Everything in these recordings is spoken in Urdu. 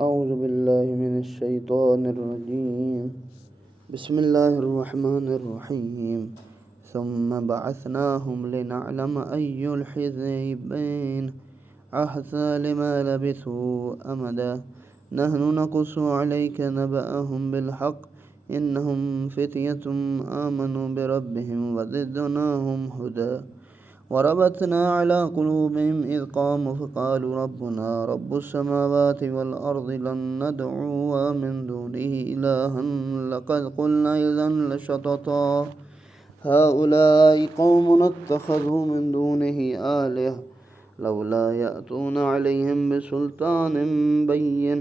أعوذ بالله من الشيطان الرجيم. بسم الله الرحمن الرحيم. ثم بعثناهم لنعلم أي الحزبين أحصى لما لبثوا أمدا نحن نقص عليك نبأهم بالحق إنهم فتية آمنوا بربهم وزدناهم هدى وربطنا على قلوبهم إذ قاموا فقالوا ربنا رب السماوات والأرض لن ندعو من دونه إلها لقد قلنا إذا لشططا هؤلاء قوم اتخذوا من دونه آلهة لولا يأتون عليهم بسلطان بين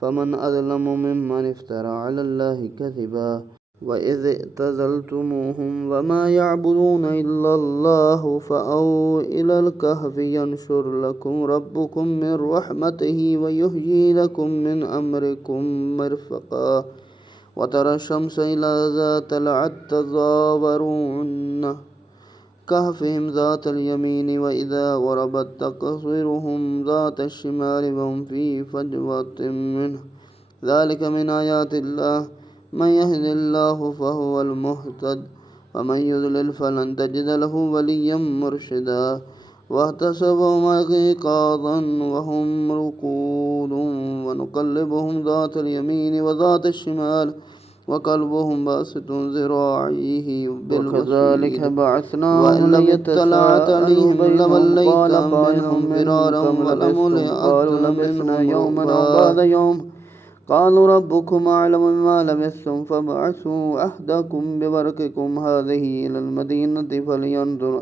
فمن أظلم ممن افترى على الله كذبا وإذ اعتزلتموهم وما يعبدون إلا الله فأووا إلى الكهف ينشر لكم ربكم من رحمته ويهيي لكم من أمركم مرفقا وترى الشمس إذا طلعت تزاور عن كهفهم ذات اليمين وإذا غربت تقصرهم ذات الشمال وهم في فجوة منه ذلك من آيات الله من يهد الله فهو المهتد ومن يضلل فلن تجد له وليا مرشدا واحتسبهم إيقاظا وهم رقود ونقلبهم ذات اليمين وذات الشمال وقلبهم باسط ذراعيه وكذلك بعثناهم وإن لم اطلعت عليهم لوليت منهم فرارا ولملئت لبثنا يوما أو بعض يوم قالوا ربكم أعلم بما لبثتم فابعثوا أحدكم بورقكم هذه إلى المدينة فلينظر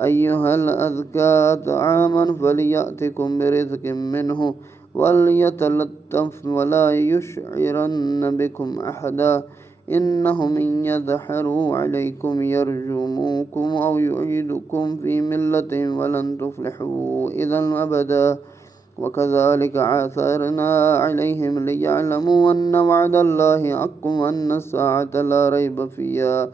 أيها الأزكى طعاما فليأتكم برزق منه وليتلطف ولا يشعرن بكم أحدا إنهم إن يظهروا عليكم يرجموكم أو يعيدكم في ملتهم ولن تفلحوا إذا أبدا وكذلك عثرنا عليهم ليعلموا أن وعد الله حق وأن الساعة لا ريب فيها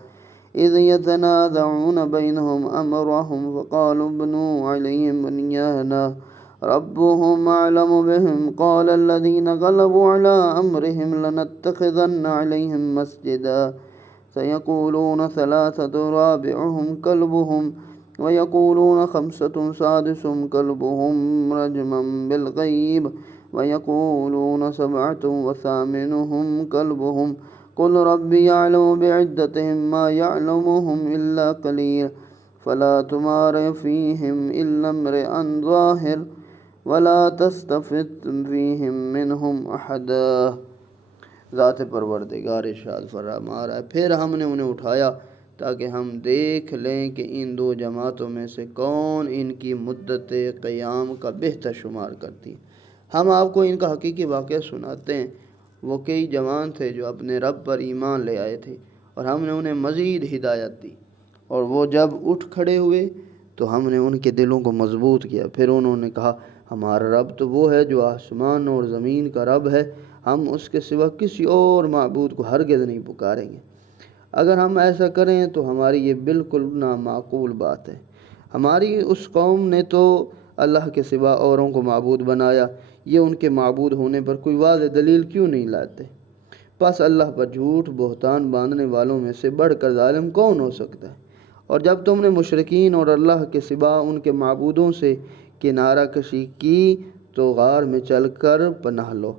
إذ يتنازعون بينهم أمرهم فقالوا ابنوا عليهم بنيانا ربهم أعلم بهم قال الذين غلبوا على أمرهم لنتخذن عليهم مسجدا سيقولون ثلاثة رابعهم كلبهم ويقولون خمسة سادسهم كلبهم رجما بالغيب ويقولون سبعة وثامنهم كلبهم قل ربي يعلم بعدتهم ما يعلمهم إلا قليل فلا تمار فيهم إلا امرئا ظاهر ولا تستفت فيهم منهم أحدا. ذات پروردگار ارشاد فرما رہا ہے پھر ہم نے انہیں اٹھایا تاکہ ہم دیکھ لیں کہ ان دو جماعتوں میں سے کون ان کی مدت قیام کا بہتر شمار کرتی. ہم آپ کو ان کا حقیقی واقعہ سناتے ہیں. وہ کئی جوان تھے جو اپنے رب پر ایمان لے آئے تھے اور ہم نے انہیں مزید ہدایت دی اور وہ جب اٹھ کھڑے ہوئے تو ہم نے ان کے دلوں کو مضبوط کیا. پھر انہوں نے کہا ہمارا رب تو وہ ہے جو آسمان اور زمین کا رب ہے, ہم اس کے سوا کسی اور معبود کو ہرگز نہیں پکاریں گے. اگر ہم ایسا کریں تو ہماری یہ بالکل نامعقول بات ہے. ہماری اس قوم نے تو اللہ کے سوا اوروں کو معبود بنایا, یہ ان کے معبود ہونے پر کوئی واضح دلیل کیوں نہیں لاتے؟ پس اللہ پر جھوٹ بہتان باندھنے والوں میں سے بڑھ کر ظالم کون ہو سکتا ہے؟ اور جب تم نے مشرکین اور اللہ کے سوا ان کے معبودوں سے کنارہ کشی کی تو غار میں چل کر پناہ لو,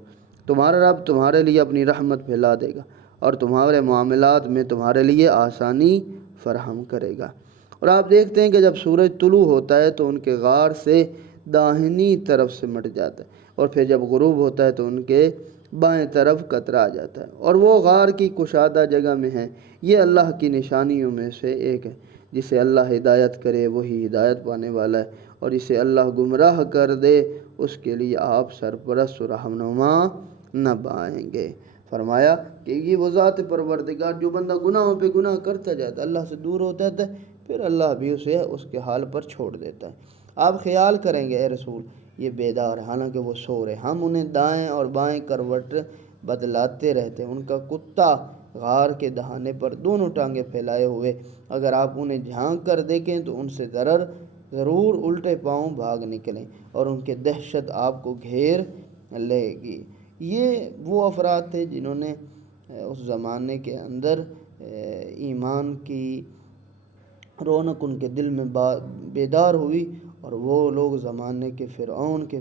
تمہارا رب تمہارے لیے اپنی رحمت پھیلا دے گا اور تمہارے معاملات میں تمہارے لیے آسانی فراہم کرے گا. اور آپ دیکھتے ہیں کہ جب سورج طلوع ہوتا ہے تو ان کے غار سے داہنی طرف سے مٹ جاتا ہے اور پھر جب غروب ہوتا ہے تو ان کے بائیں طرف کترا جاتا ہے, اور وہ غار کی کشادہ جگہ میں ہے. یہ اللہ کی نشانیوں میں سے ایک ہے. جسے اللہ ہدایت کرے وہی ہدایت پانے والا ہے, اور اسے اللہ گمراہ کر دے اس کے لیے آپ سرپرست و رہنما نہ پائیں گے. فرمایا کہ یہ وہ ذات پروردگار جو بندہ گناہوں پہ گناہ کرتا جاتا ہے, اللہ سے دور ہوتا ہے, پھر اللہ بھی اسے اس کے حال پر چھوڑ دیتا ہے. آپ خیال کریں گے اے رسول یہ بیدار حالانکہ وہ سو رہے, ہم انہیں دائیں اور بائیں کروٹ بدلاتے رہتے. ان کا کتا غار کے دہانے پر دونوں ٹانگیں پھیلائے ہوئے, اگر آپ انہیں جھانک کر دیکھیں تو ان سے ضرر ضرور الٹے پاؤں بھاگ نکلیں اور ان کے دہشت آپ کو گھیر لے گی۔ یہ وہ افراد تھے جنہوں نے اس زمانے کے اندر ایمان کی رونق ان کے دل میں بیدار ہوئی، اور وہ لوگ زمانے کے فرعون کے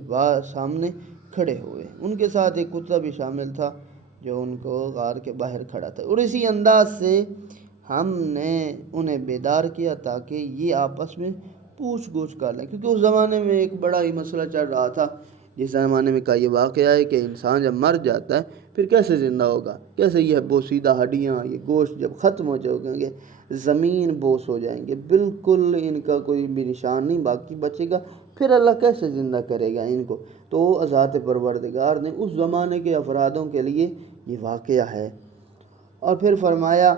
سامنے کھڑے ہوئے۔ ان کے ساتھ ایک کتا بھی شامل تھا جو ان کو غار کے باہر کھڑا تھا، اور اسی انداز سے ہم نے انہیں بیدار کیا تاکہ یہ آپس میں پوچھ گچھ کر لیں، کیونکہ اس زمانے میں ایک بڑا ہی مسئلہ چل رہا تھا۔ جس زمانے میں کا یہ واقعہ ہے کہ انسان جب مر جاتا ہے پھر کیسے زندہ ہوگا، کیسے یہ بوسیدہ ہڈیاں، یہ گوشت جب ختم ہو جائیں گے، زمین بوس ہو جائیں گے، بالکل ان کا کوئی بھی نشان نہیں باقی بچے گا، پھر اللہ کیسے زندہ کرے گا ان کو؟ تو ذات پروردگار نے اس زمانے کے افرادوں کے لیے یہ واقعہ ہے۔ اور پھر فرمایا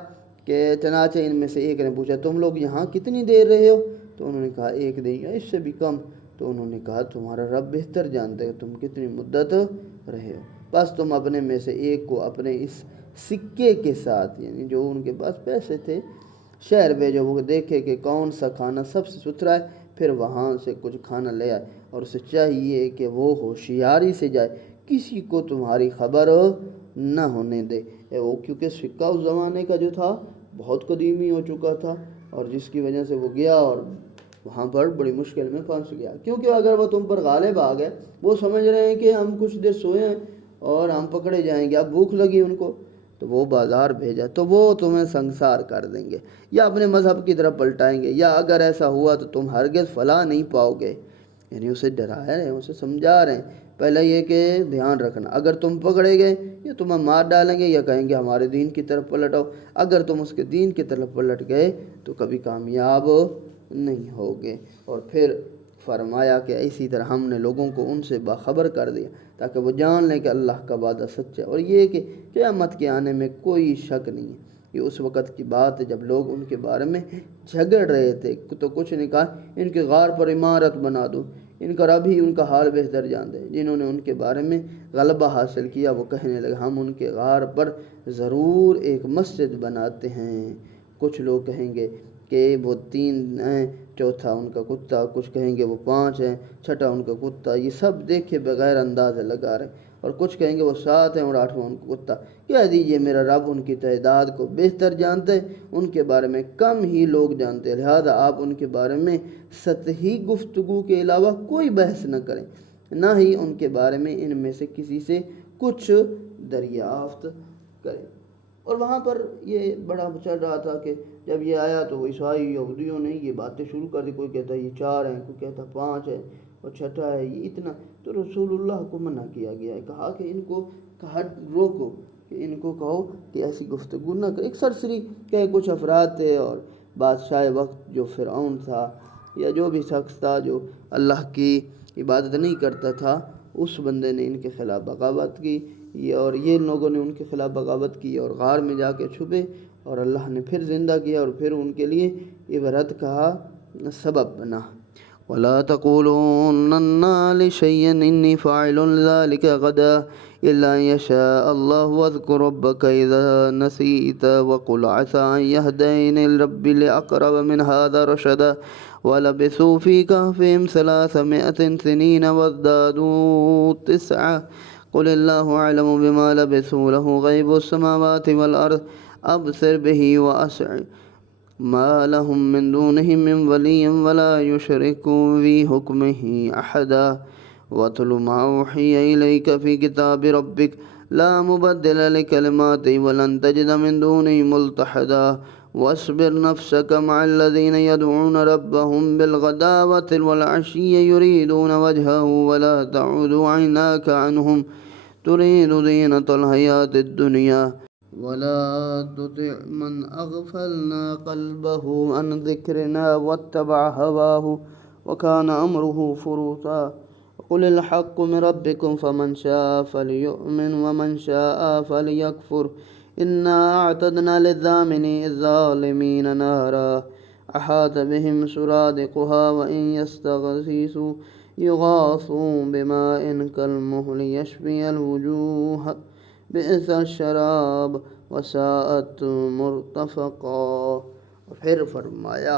کہ چنانچہ ان میں سے ایک نے پوچھا تم لوگ یہاں کتنی دیر رہے ہو؟ تو انہوں نے کہا ایک دن یا اس سے بھی کم۔ تو انہوں نے کہا تمہارا رب بہتر جانتے ہو تم کتنی مدت رہے ہو، بس تم اپنے میں سے ایک کو اپنے اس سکے کے ساتھ، یعنی جو ان کے پاس پیسے تھے، شہر بھیجو، وہ دیکھے کہ کون سا کھانا سب سے ستھرا ہے، پھر وہاں سے کچھ کھانا لے آئے، اور اسے چاہیے کہ وہ ہوشیاری سے جائے، کسی کو تمہاری خبر نہ ہونے دے۔ وہ کیونکہ سکہ اس زمانے کا جو تھا بہت قدیمی ہو چکا تھا، اور جس کی وجہ سے وہ گیا اور وہاں پر بڑی مشکل میں پھنس گیا، کیونکہ اگر وہ تم پر غالب آ گئے، وہ سمجھ رہے ہیں کہ ہم کچھ دیر سوئے ہیں اور ہم پکڑے جائیں گے، اب بھوک لگی ان کو، تو وہ بازار بھیجا تو وہ تمہیں سنسار کر دیں گے یا اپنے مذہب کی طرف پلٹائیں گے، یا اگر ایسا ہوا تو تم ہرگز فلاح نہیں پاؤ گے۔ یعنی اسے ڈرا رہے ہیں، اسے سمجھا رہے ہیں، پہلے یہ کہ دھیان رکھنا، اگر تم پکڑے گئے یا تمہیں مار ڈالیں گے یا کہیں گے ہمارے دین کی طرف پلٹ آؤ، اگر تم اس کے دین کی طرف پلٹ گئے تو کبھی کامیاب نہیں ہوگے۔ اور پھر فرمایا کہ اسی طرح ہم نے لوگوں کو ان سے باخبر کر دیا تاکہ وہ جان لیں کہ اللہ کا وعدہ سچ ہے، اور یہ کہ قیامت کے آنے میں کوئی شک نہیں ہے۔ یہ اس وقت کی بات ہے جب لوگ ان کے بارے میں جھگڑ رہے تھے، تو کچھ نے کہا ان کے غار پر عمارت بنا دو، ان کا رب ہی ان کا حال بہتر جانتے ہیں۔ جنہوں نے ان کے بارے میں غلبہ حاصل کیا وہ کہنے لگے ہم ان کے غار پر ضرور ایک مسجد بناتے ہیں۔ کچھ لوگ کہیں گے کہ وہ 3 ہیں، چوتھا ان کا کتا، کچھ کہیں گے وہ 5 ہیں، چھٹا ان کا کتا، یہ سب دیکھے بغیر اندازے لگا رہے، اور کچھ کہیں گے وہ 7 ہیں اور 8واں ان کا کتا۔ کہہ دیجئے میرا رب ان کی تعداد کو بہتر جانتے، ان کے بارے میں کم ہی لوگ جانتے، لہذا آپ ان کے بارے میں سطحی گفتگو کے علاوہ کوئی بحث نہ کریں، نہ ہی ان کے بارے میں ان میں سے کسی سے کچھ دریافت کریں۔ اور وہاں پر یہ بڑا چل رہا تھا کہ جب یہ آیا تو عیسائی یہودیوں نے یہ باتیں شروع کر دی، کوئی کہتا ہے یہ 4 ہیں، کوئی کہتا 5 ہے، اور چھٹا ہے یہ اتنا، تو رسول اللہ کو منع کیا گیا ہے، کہا کہ ان کو کہا روکو، کہ ان کو کہو کہ ایسی گفتگو نہ کرے۔ ایک سرسری کہ کچھ افراد تھے، اور بادشاہ وقت جو فرعون تھا یا جو بھی شخص تھا جو اللہ کی عبادت نہیں کرتا تھا، اس بندے نے ان کے خلاف بغاوت کی، اور یہ لوگوں نے ان کے خلاف بغاوت کی اور غار میں جا کے چھپے، اور اللہ نے پھر زندہ کیا اور پھر ان کے لیے عبرت کا سبب بنا۔ وَلَا تَقُولُنَّ لِشَيْءٍ إِنِّي فَاعِلٌ ذَلِكَ غَدًا إِلَّا أَن يَشَاءَ اللَّهُ وَاذْكُر رَّبَّكَ إِذَا نَسِيتَ وَقُلْ عَسَىٰ أَن يَهْدِيَنِ رَبِّي لِأَقْرَبَ مِنْ هَٰذَا رَشَدًا وَلَبِثُوا فِي كَهْفِهِمْ 300 سِنِينَ وَازْدَادُوا 9 قُلِ اللَّهُ أَعْلَمُ بِمَا لَبِثُوا لَهُ غَيْبُ السَّمَاوَاتِ وَالْأَرْضِ أَبْصِرْ بِهِ وَأَسْمِعْ مَا لَهُم مِّن دُونِهِ مِّن وَلِيٍّ وَلَا يُشْرِكُ فِي حُكْمِهِ أَحَدًا وَاتْلُ مَا أُوحِيَ إِلَيْكَ فِي كِتَابِ رَبِّكَ لَا مُبَدِّلَ لِكَلِمَاتِهِ وَلَن تَجِدَ مِن دُونِهِ مُلْتَحَدًا وَاصْبِرْ نَفْسَكَ مَعَ الَّذِينَ يَدْعُونَ رَبَّهُم بِالْغَدَاوَةِ وَالْعَشِيِّ يُرِيدُونَ وَجْهَهُ وَلَا تَعُدُ عَيْنَاكَ عَنْهُمْ تُرِيدُ زِينَةَ الْحَيَاةِ الدُّنْيَا وَلَا تُطِعْ مَنْ أَغْفَلْنَا قَلْبَهُ عَنْ ذِكْرِنَا وَاتَّبَعَ هَوَاهُ وَكَانَ أَمْرُهُ فُرُطًا قُلِ الْحَقُّ مِنْ رَبِّكُمْ فَمَنْ شَاءَ فَلْيُؤْمِنْ وَمَنْ شَاءَ فَلْيَكْفُرْ إِنَّا أَعْتَدْنَا لِلظَّالِمِينَ نَارًا أَحَاطَ بِهِمْ سُرَادِقُهَا وَإِنْ يَسْتَغِيثُوا يُغَاثُوا بِمَاءٍ كَالْمُهْلِ يَشْوِي الْوُجُوهَ بئس الشراب وساءت مرتفقا۔ اور پھر فرمایا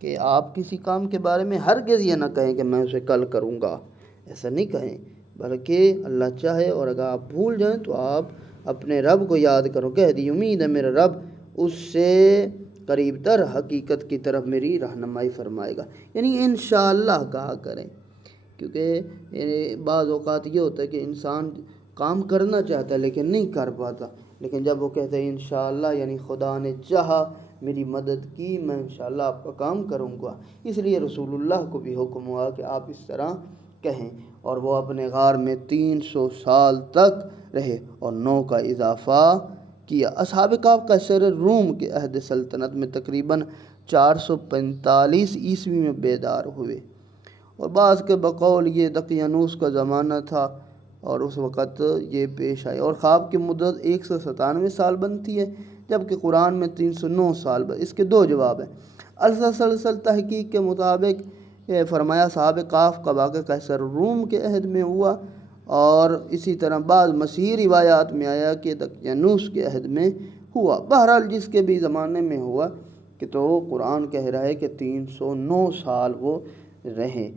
کہ آپ کسی کام کے بارے میں ہرگز یہ نہ کہیں کہ میں اسے کل کروں گا، ایسا نہیں کہیں، بلکہ اللہ چاہے اور اگر آپ بھول جائیں تو آپ اپنے رب کو یاد کرو، کہہ دی امید ہے میرا رب اس سے قریب تر حقیقت کی طرف میری رہنمائی فرمائے گا، یعنی انشاءاللہ کہا کریں، کیونکہ بعض اوقات یہ ہوتا ہے کہ انسان کام کرنا چاہتا ہے لیکن نہیں کر پاتا، لیکن جب وہ کہتے ہیں انشاءاللہ یعنی خدا نے چاہا میری مدد کی، میں انشاءاللہ آپ کا کام کروں گا، اس لیے رسول اللہ کو بھی حکم ہوا کہ آپ اس طرح کہیں، اور وہ اپنے غار میں 300 سال تک رہے اور 9 کا اضافہ کیا۔ اصحاب کہف قیصر روم کے عہد سلطنت میں تقریباً 445 عیسوی میں بیدار ہوئے، اور بعض کے بقول یہ دقیانوس کا زمانہ تھا اور اس وقت یہ پیش آئی، اور خواب کی مدت 197 سال بنتی ہے، جبکہ قرآن میں 309 سال اس کے 2 جواب ہیں۔ السلسل تحقیق کے مطابق فرمایا صحاب کہف کا واقعہ قیصر روم کے عہد میں ہوا، اور اسی طرح بعض مسیحی روایات میں آیا کہ دقیانوس کے عہد میں ہوا، بہرحال جس کے بھی زمانے میں ہوا کہ تو قرآن کہہ رہا ہے کہ 309 سال وہ رہے،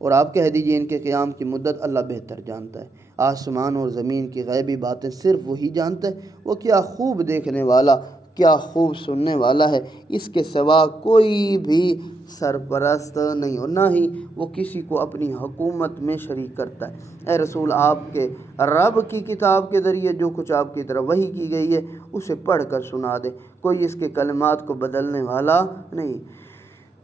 اور آپ کہہ دیجئے ان کے قیام کی مدت اللہ بہتر جانتا ہے، آسمان اور زمین کی غیبی باتیں صرف وہی جانتا ہے، وہ کیا خوب دیکھنے والا، کیا خوب سننے والا ہے، اس کے سوا کوئی بھی سرپرست نہیں، اور نہ ہی وہ کسی کو اپنی حکومت میں شریک کرتا ہے۔ اے رسول، آپ کے رب کی کتاب کے ذریعے جو کچھ آپ کی طرف وحی کی گئی ہے اسے پڑھ کر سنا دیں، کوئی اس کے کلمات کو بدلنے والا نہیں،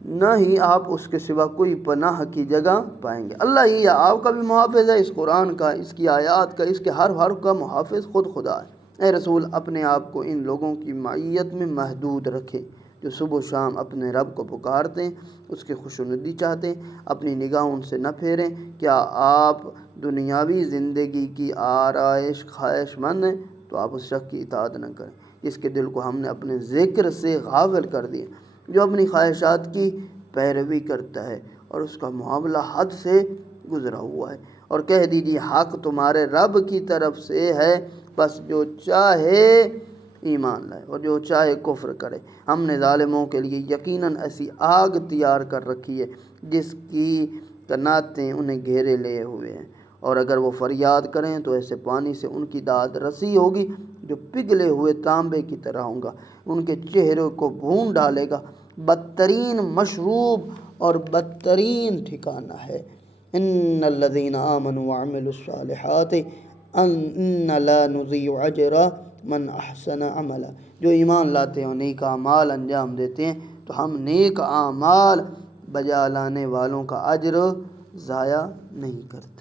نہ ہی آپ اس کے سوا کوئی پناہ کی جگہ پائیں گے۔ اللہ ہی آپ کا بھی محافظ ہے، اس قرآن کا، اس کی آیات کا، اس کے ہر حرف کا محافظ خود خدا ہے۔ اے رسول، اپنے آپ کو ان لوگوں کی معیت میں محدود رکھے جو صبح و شام اپنے رب کو پکارتے ہیں، اس کی خوشنودی چاہتے ہیں، اپنی نگاہ ان سے نہ پھیریں۔ کیا آپ دنیاوی زندگی کی آرائش خواہش مند ہیں تو آپ اس شخص کی اطاعت نہ کریں جس کے دل کو ہم نے اپنے ذکر سے غافل کر دیا، جو اپنی خواہشات کی پیروی کرتا ہے اور اس کا معاملہ حد سے گزرا ہوا ہے، اور کہہ دیجیے حق تمہارے رب کی طرف سے ہے، بس جو چاہے ایمان لائے اور جو چاہے کفر کرے۔ ہم نے ظالموں کے لیے یقیناً ایسی آگ تیار کر رکھی ہے جس کی کناتیں انہیں گھیرے لیے ہوئے ہیں، اور اگر وہ فریاد کریں تو ایسے پانی سے ان کی داد رسی ہوگی جو پگھلے ہوئے تانبے کی طرح ہوں گا، ان کے چہروں کو بھون ڈالے گا، بدترین مشروب اور بدترین ٹھکانہ ہے۔ ان الذین آمنوا وعملوا الصالحات ان لا نضیع اجر من احسن عملا، جو ایمان لاتے ہیں اور نیک اعمال انجام دیتے ہیں تو ہم نیک اعمال بجا لانے والوں کا اجر ضائع نہیں کرتے۔